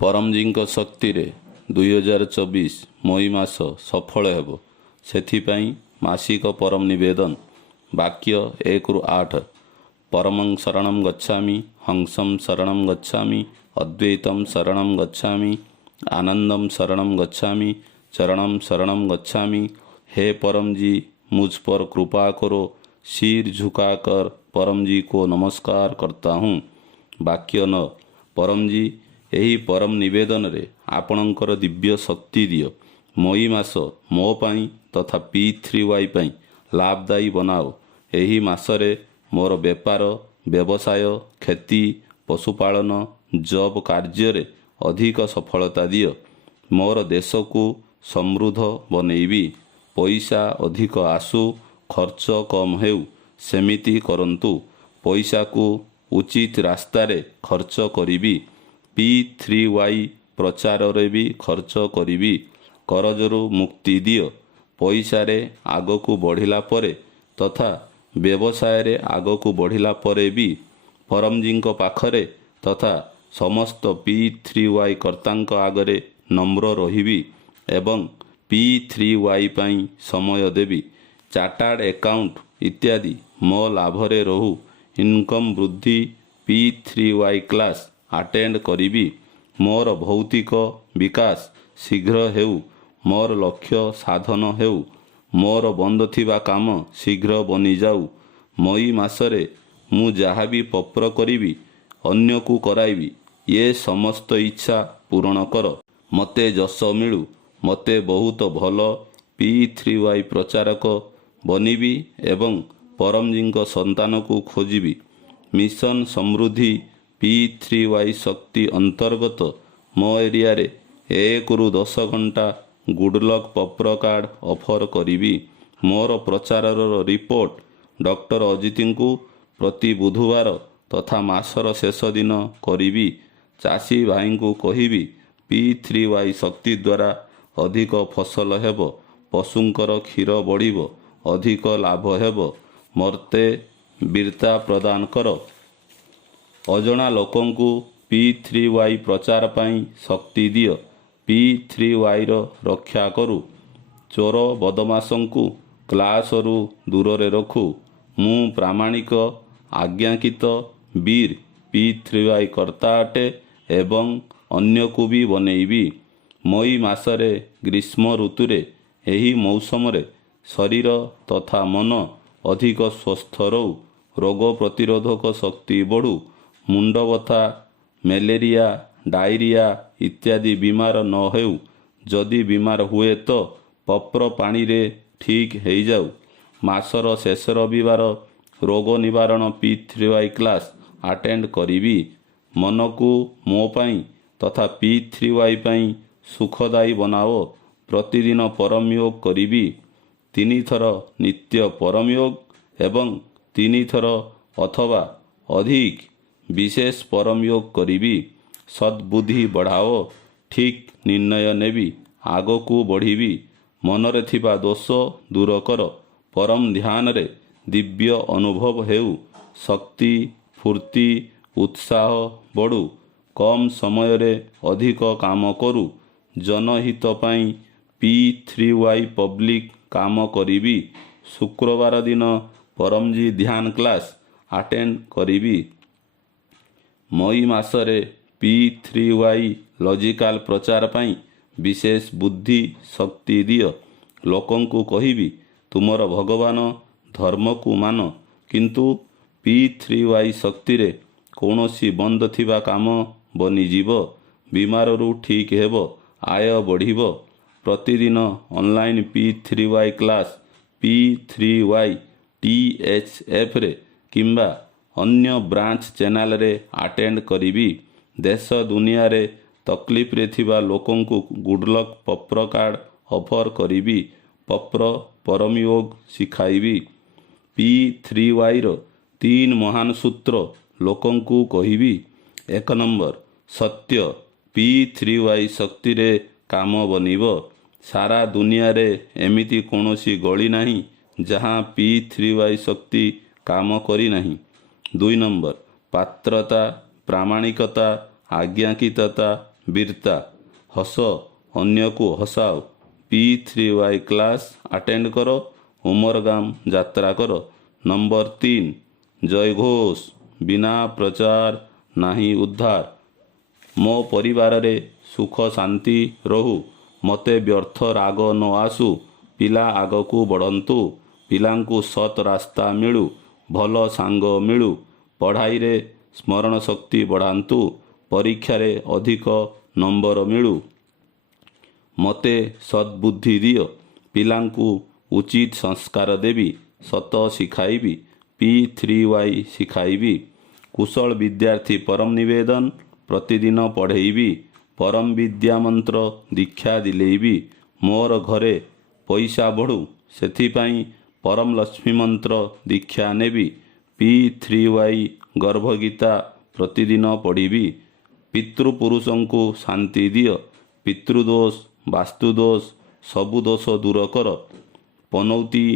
ପରମଜୀଙ୍କ ଶକ୍ତିରେ 2024 ମଇ ମାସ ସଫଳ ହେବ। ସେଥିପାଇଁ ମାସିକ ପରମ ନିବେଦନ। ବାକ୍ୟ 1ରୁ 8। ପରମଂ ଶରଣଂ ଗଚ୍ଛାମି, ହଂସଂ ଶରଣଂ ଗଚ୍ଛାମି, ଅଦ୍ୱୈତଂ ଶରଣଂ ଗଚ୍ଛାମି, आनंदम शरणम गच्छामि, चरणम शरणम गच्छामि। हे परम जी, मुझ पर कृपा करो। सिर झुकाकर परम जी को नमस्कार करता हूँ। वाक्य 9। परम जी, यही परम निवेदन रे आपणकर दिव्य शक्ति दियो। मई मास मो पाई तथा P3Y पाई लाभदायी बनाओ। यही मासरे मोर बेपार, व्यवसाय, खेती, पशुपालन, जॉब कार्य अधिक सफलता दियो। मोर देश को समृद्ध बनैबी। पैसा अधिक आसु, खर्च कम हेउ, सेमिति करंतु। पैसा को उचित रास्तारे खर्च करिबी। P3Y प्रचार रे भी खर्च करिबी। करजरु मुक्ति दियो। पैसा रे आग को बढ़िला परे तथा व्यवसाय रे आग को बढ़िला परे भी परमजींक पाखरे तथा समस्त P3Y कर्तांक आगरे नम्र रहिबी एवं P3Y पाई समय देवी। चार्टार्ड अकाउंट इत्यादि मो लाभरे रहू। इनकम वृद्धि P3Y क्लास अटेंड करिबी। मोर भौतिक विकास शीघ्र हेउ। मोर लक्ष्य साधन हेउ। मोर बंद थिबा काम शीघ्र बनी जाऊ। मई मासरे मु जहाँ भी पप्र करिबी अन्य को कराइबी। ये समस्त इच्छा पूर्ण कर। मते जस मिलू। मते बहुत भल P3Y प्रचारक बनिबी एवं परमजींक संतान को खोजिबी। मिशन समृद्धि P3Y शक्ति अंतर्गत मो एरिया रे 1ରୁ 10 घंटा गुडलक पप्र कार्ड ऑफर करिबी। मोर प्रचारर रिपोर्ट डॉक्टर अजित को प्रति बुधवार तथा मासर शेष दिन करिबी। चाषी भाई को कहिबी P3Y शक्ति द्वारा अधिक फसल हेब। पशुंकर क्षीर बढ़िब। अधिक लाभ हेब। मर्ते वीरता प्रदान कर। अजणा लोकंकु P3Y प्रचार पाई शक्ति दियो। P3Y रो रक्षा करू। चोर बदमाशंकु क्लास रु दूर रे रखू। मु प्रामाणिक आज्ञाकित वीर P3Y कर्ता अटे एवं अन्य को भी बनैबी। मई मासरे ग्रीष्म ऋतुरे एही मौसमरे शरीर तथा मन अधिक स्वस्थ रहू। रोग प्रतिरोधक शक्ति बढ़ू। मुंड बथा, मलेरिया, डायरिया इत्यादि बीमार न हेउ। जदि बीमार हुए तो पप्र पानी रे ठीक हो जाऊ। मासर शेष रविवार रोग निवारण P3Y क्लास अटेंड करिबी। मन को मो पाई तथा P3Y पाई सुखदायी बनाओ। प्रतिदिन परम योग करिबी। 3 थर नित्य परम योग एवं 3 थर अथवा अधिक विशेष परम योग करिबी। सद्बुद्धि बढ़ाओ। ठीक निर्णय नेबी। आग को बढ़िबी। मनरे थिबा दोष दूर कर। परम ध्यान रे दिव्य अनुभव हेउ। शक्ति, फूर्ति, उत्साह बढ़ू। कम समय रे अधिक काम करू। जनहित पाई P3Y पब्लिक काम करिबी। शुक्रवार दिन परमजी ध्यान क्लास अटेंड करिबी। मई मासरे P3Y लॉजिकल प्रचार पाई विशेष बुद्धि शक्ति दियो। लोकं को कहिबी तुमर भगवान धर्म को मान, किंतु P3Y शक्ति रे कौनसी बंद थिबा काम बनिजीव। बीमार रु ठीक हेब। आय बढ़िब। प्रतिदिन online P3Y class P3Y THF रे किंबा अन्य ब्रांच चैनल रे अटेंड करिबी। देश दुनिया रे तकलीफ रे थिबा लोकं को गुडलक पप्र कार्ड ऑफर करिबी। पप्र परम योग सिखाइबी। P3Y रो 3 महान सूत्र लोकं को कहिबी। 1 नंबर सत्य। P3Y शक्ति रे काम बनिब। सारा दुनिया रे एमिति कोनोसी गली नहीं जहाँ P3Y शक्ति काम करी नहीं। 2 नंबर पात्रता, प्रामाणिकता, आज्ञाकितता, ବୀରତା ହସ ଅନ୍ୟକୁ ହସାଅ। P3Y କ୍ଲାସ୍ ଆଟେଣ୍ଡ କର। ଉମରଗାମ ଯାତ୍ରା କର। ନମ୍ବର 3 ଜୟଘୋଷ ବିନା ପ୍ରଚାର ନାହିଁ ଉଦ୍ଧାର। ମୋ ପରିବାରରେ ସୁଖ ଶାନ୍ତି ରହୁ। ମୋତେ ବ୍ୟର୍ଥ ରାଗ ନ ଆସୁ। ପିଲା ଆଗକୁ ବଢ଼ନ୍ତୁ। ପିଲାଙ୍କୁ ସତ୍ ରାସ୍ତା ମିଳୁ। ଭଲ ସାଙ୍ଗ ମିଳୁ। ପଢ଼ାଇରେ ସ୍ମରଣ ଶକ୍ତି ବଢ଼ାନ୍ତୁ। ପରୀକ୍ଷାରେ ଅଧିକ ନମ୍ବର ମିଳୁ। ମୋତେ ସଦ୍ବୁଦ୍ଧି ଦିଅ। ପିଲାଙ୍କୁ ଉଚିତ ସଂସ୍କାର ଦେବି। ସତ ଶିଖାଇବି। P3Y ଶିଖାଇବି। କୁଶଳ ବିଦ୍ୟାର୍ଥୀ ପରମ ନିବେଦନ ପ୍ରତିଦିନ ପଢ଼େଇବି। ପରମ ବିଦ୍ୟା ମନ୍ତ୍ର ଦୀକ୍ଷା ଦିଲେଇବି। ମୋର ଘରେ ପଇସା ବଢ଼ୁ ସେଥିପାଇଁ ପରମ ଲକ୍ଷ୍ମୀ ମନ୍ତ୍ର ଦୀକ୍ଷା ନେବି। P3Y ଗର୍ଭଗୀତା ପ୍ରତିଦିନ ପଢ଼ିବି। ପିତୃପୁରୁଷଙ୍କୁ ଶାନ୍ତି ଦିଅ। ପିତୃଦୋଷ ବାସ୍ତୁଦୋଷ ସବୁ ଦୋଷ ଦୂର କର। ପନୌତି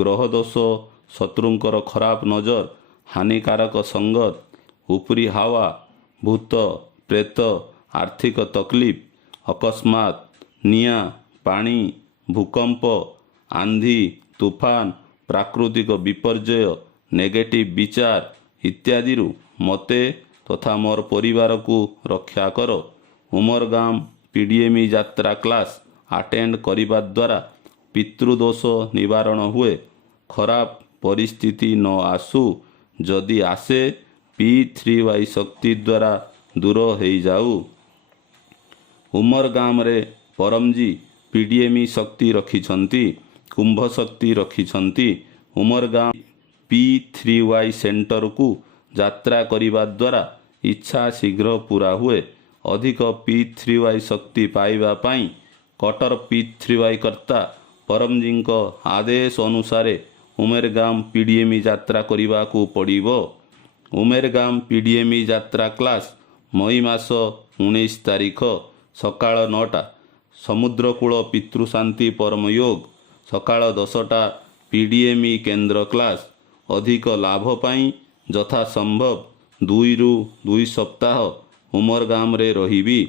ଗ୍ରହ ଦୋଷ ଶତ୍ରୁଙ୍କର ଖରାପ ନଜର ହାନିକାରକ ସଙ୍ଗତ ଉପରି ହାୱା ଭୂତ ପ୍ରେତ ଆର୍ଥିକ ତକଲିଫ ଅକସ୍ମାତ ନିଆଁ ପାଣି ଭୂକମ୍ପ ଆନ୍ଧି ତୁଫାନ ପ୍ରାକୃତିକ ବିପର୍ଯ୍ୟୟ ନେଗେଟିଭ ବିଚାର ଇତ୍ୟାଦିରୁ ମୋତେ ତଥା ମୋର ପରିବାରକୁ ରକ୍ଷା କର। ଉମରଗାମ PDME ଯାତ୍ରା କ୍ଲାସ୍ ଆଟେଣ୍ଡ କରିବା ଦ୍ୱାରା ପିତୃଦୋଷ ନିବାରଣ ହୁଏ। ଖରାପ ପରିସ୍ଥିତି ନ ଆସୁ। ଯଦି ଆସେ P3Y ଶକ୍ତି ଦ୍ୱାରା ଦୂର ହେଇଯାଉ। ଉମରଗାମରେ ପରମଜୀ PDME ଶକ୍ତି ରଖିଛନ୍ତି। କୁମ୍ଭ ଶକ୍ତି ରଖିଛନ୍ତି। ଉମରଗାମ P3Y ସେଣ୍ଟରକୁ ଯାତ୍ରା କରିବା ଦ୍ୱାରା ଇଚ୍ଛା ଶୀଘ୍ର ପୂରା ହୁଏ। ଅଧିକ P3Y ଶକ୍ତି ପାଇବା ପାଇଁ କଟର P3Y କର୍ତ୍ତା ପରମଜୀଙ୍କ ଆଦେଶ ଅନୁସାରେ ଉମେରଗାମ PDME ଯାତ୍ରା କରିବାକୁ ପଡ଼ିବ। ଉମେରଗାମ PDME ଯାତ୍ରା କ୍ଲାସ୍ ମଇ ମାସ 19 ତାରିଖ ସକାଳ 9ଟା ସମୁଦ୍ରକୂଳ ପିତୃଶାନ୍ତି ପରମ ୟୋଗ ସକାଳ 10ଟା PDME କେନ୍ଦ୍ର କ୍ଲାସ୍। ଅଧିକ ଲାଭ ପାଇଁ ଯଥା ସମ୍ଭବ 2ରୁ 2 ସପ୍ତାହ ଉମରଗାମରେ ରହିବି।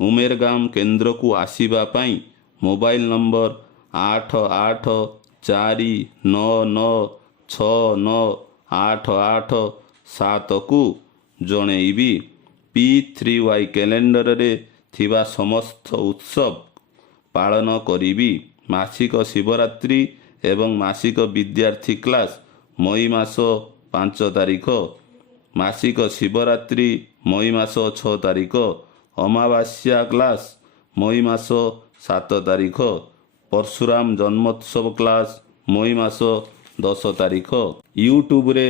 ଉମେରଗାମ କେନ୍ଦ୍ରକୁ ଆସିବା ପାଇଁ ମୋବାଇଲ ନମ୍ବର 884999698887କୁ ଜଣେଇବି। P3Y କ୍ୟାଲେଣ୍ଡରରେ ଥିବା ସମସ୍ତ ଉତ୍ସବ ପାଳନ କରିବି। ମାସିକ ଶିବରାତ୍ରି ଏବଂ ମାସିକ ବିଦ୍ୟାର୍ଥୀ କ୍ଲାସ୍ ମଇ ମାସ 5 ତାରିଖ। ମାସିକ ଶିବରାତ୍ରି ମଇ ମାସ 6 ତାରିଖ। ଅମାବାସ୍ୟା କ୍ଲାସ୍ ମଇ ମାସ 7 ତାରିଖ। ପରଶୁରାମ ଜନ୍ମୋତ୍ସବ କ୍ଲାସ୍ ମଇ ମାସ 10 ତାରିଖ। ୟୁଟ୍ୟୁବରେ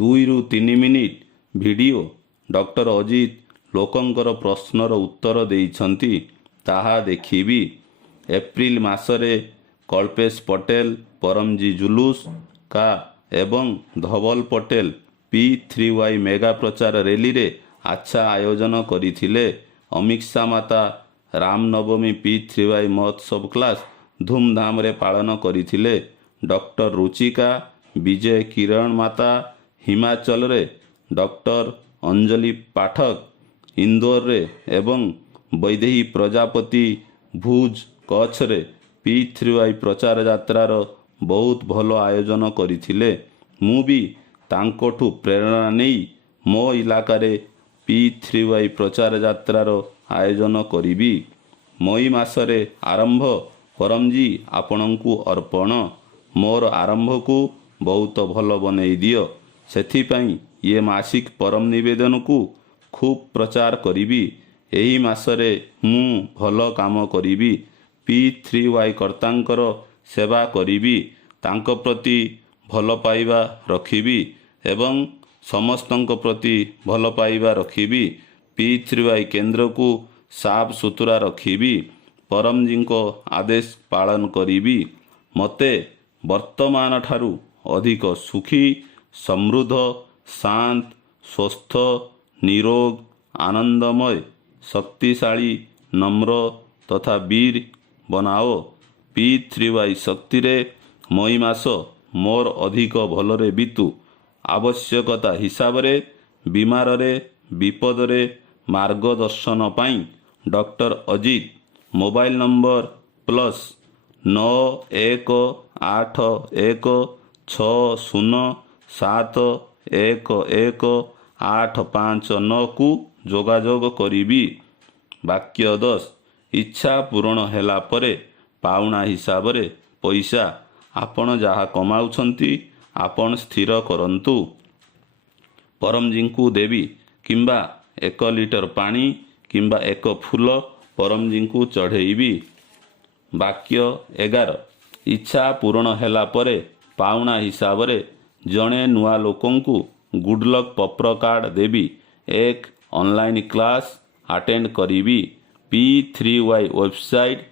2ରୁ 3 ମିନିଟ୍ ଭିଡ଼ିଓ ଡକ୍ଟର ଅଜିତ ଲୋକଙ୍କର ପ୍ରଶ୍ନର ଉତ୍ତର ଦେଇଛନ୍ତି ତାହା ଦେଖିବି। ଏପ୍ରିଲ ମାସରେ କଳ୍ପେଶ ପଟେଲ ପରମଜୀ ଜୁଲୁସ କା ଏବଂ ଧବଲ ପଟେଲ P3Y ମେଗା ପ୍ରଚାର ରେଲିରେ ଆଚ୍ଛା ଆୟୋଜନ କରିଥିଲେ। ଅମିକ୍ସା ମାତା ରାମନବମୀ P3Y ମହୋତ୍ସବ କ୍ଲାସ୍ ଧୁମଧାମରେ ପାଳନ କରିଥିଲେ। ଡକ୍ଟର ରୁଚିକା ବିଜୟ କିରଣ ମାତା ହିମାଚଳରେ ଡକ୍ଟର ଅଞ୍ଜଳି ପାଠକ ଇନ୍ଦୋରରେ ଏବଂ ବୈଦେହୀ ପ୍ରଜାପତି ଭୁଜ କଚ୍ଛରେ P3Y ପ୍ରଚାର ଯାତ୍ରାର ବହୁତ ଭଲ ଆୟୋଜନ କରିଥିଲେ। ମୁଁ ବି ତାଙ୍କଠୁ ପ୍ରେରଣା ନେଇ ମୋ ଇଲାକାରେ P3Y ପ୍ରଚାର ଯାତ୍ରାର ଆୟୋଜନ କରିବି। ମଇ ମାସରେ ଆରମ୍ଭ ପରମଜୀ ଆପଣଙ୍କୁ ଅର୍ପଣ। ମୋର ଆରମ୍ଭକୁ ବହୁତ ଭଲ ବନେଇ ଦିଅ। ସେଥିପାଇଁ ଇଏ ମାସିକ ପରମ ନିବେଦନକୁ ଖୁବ୍ ପ୍ରଚାର କରିବି। ଏହି ମାସରେ ମୁଁ ଭଲ କାମ କରିବି। P3Y କର୍ତ୍ତାଙ୍କର ସେବା କରିବି। ତାଙ୍କ ପ୍ରତି ଭଲ ପାଇବା ରଖିବି ଏବଂ ସମସ୍ତଙ୍କ ପ୍ରତି ଭଲ ପାଇବା ରଖିବି। P3Y କେନ୍ଦ୍ରକୁ ସାଫ ସୁତୁରା ରଖିବି। ପରମଜୀଙ୍କ ଆଦେଶ ପାଳନ କରିବି। ମୋତେ ବର୍ତ୍ତମାନ ଠାରୁ ଅଧିକ ସୁଖୀ ସମୃଦ୍ଧ ଶାନ୍ତ ସ୍ୱସ୍ଥ ନିରୋଗ ଆନନ୍ଦମୟ ଶକ୍ତିଶାଳୀ ନମ୍ର ତଥା ବୀର ବନାଅ। P3Y ଶକ୍ତିରେ ମଇ ମାସ ମୋର ଅଧିକ ଭଲରେ ବିତୁ। ଆବଶ୍ୟକତା ହିସାବରେ ବିମାରରେ ବିପଦରେ ମାର୍ଗଦର୍ଶନ ପାଇଁ ଡକ୍ଟର ଅଜିତ, ମୋବାଇଲ ନମ୍ବର +9181071185 ଯୋଗାଯୋଗ କରିବି। ବାକ୍ୟ 10 ଇଚ୍ଛା ପୂରଣ ହେଲା ପରେ ପାଉଣା ହିସାବରେ ପଇସା ଆପଣ ଯାହା କମାଉଛନ୍ତି ଆପଣ ସ୍ଥିର କରନ୍ତୁ। ପରମଜୀଙ୍କୁ ଦେବି କିମ୍ବା 1 ଲିଟର ପାଣି କିମ୍ବା 1 ଫୁଲ ପରମଜୀଙ୍କୁ ଚଢ଼େଇବି। ବାକ୍ୟ 11 ଇଚ୍ଛା ପୂରଣ ହେଲା ପରେ ପାଉଣା ହିସାବରେ ଜଣେ ନୂଆ ଲୋକଙ୍କୁ ଗୁଡଲକ୍ ପତ୍ର କାର୍ଡ଼ ଦେବି। 1 ଅନଲାଇନ୍ କ୍ଲାସ୍ ଆଟେଣ୍ଡ କରିବି। P3Y ୱେବସାଇଟ୍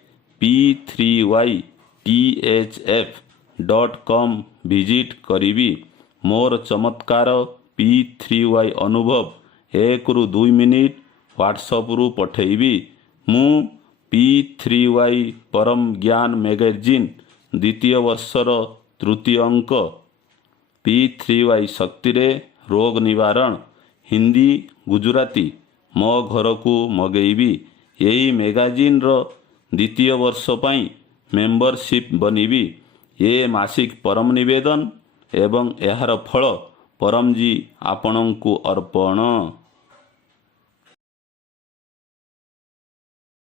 p3ythf.com ଭିଜିଟ୍ କରିବି। ମୋର ଚମତ୍କାର P3Y ଅନୁଭବ 1ରୁ 2 ମିନିଟ୍ ହ୍ୱାଟ୍ସଆପ୍ରୁ ପଠେଇବି। ମୁଁ P3Y ପରମ ଜ୍ଞାନ ମ୍ୟାଗାଜିନ୍ 2ୟ ବର୍ଷର 3ୟ ଅଙ୍କ। P3Y ଶକ୍ତିରେ ରୋଗ ନିବାରଣ ହିନ୍ଦୀ ଗୁଜରାତି ମୋ ଘରକୁ ମଗେଇବି। ଏହି ମ୍ୟାଗାଜିନ୍ର 2ୟ ବର୍ଷ ପାଇଁ ମେମ୍ବରସିପ୍ ବନିବି। ଏ ମାସିକ ପରମ ନିବେଦନ ଏବଂ ଏହାର ଫଳ ପରମଜୀ ଆପଣଙ୍କୁ ଅର୍ପଣ।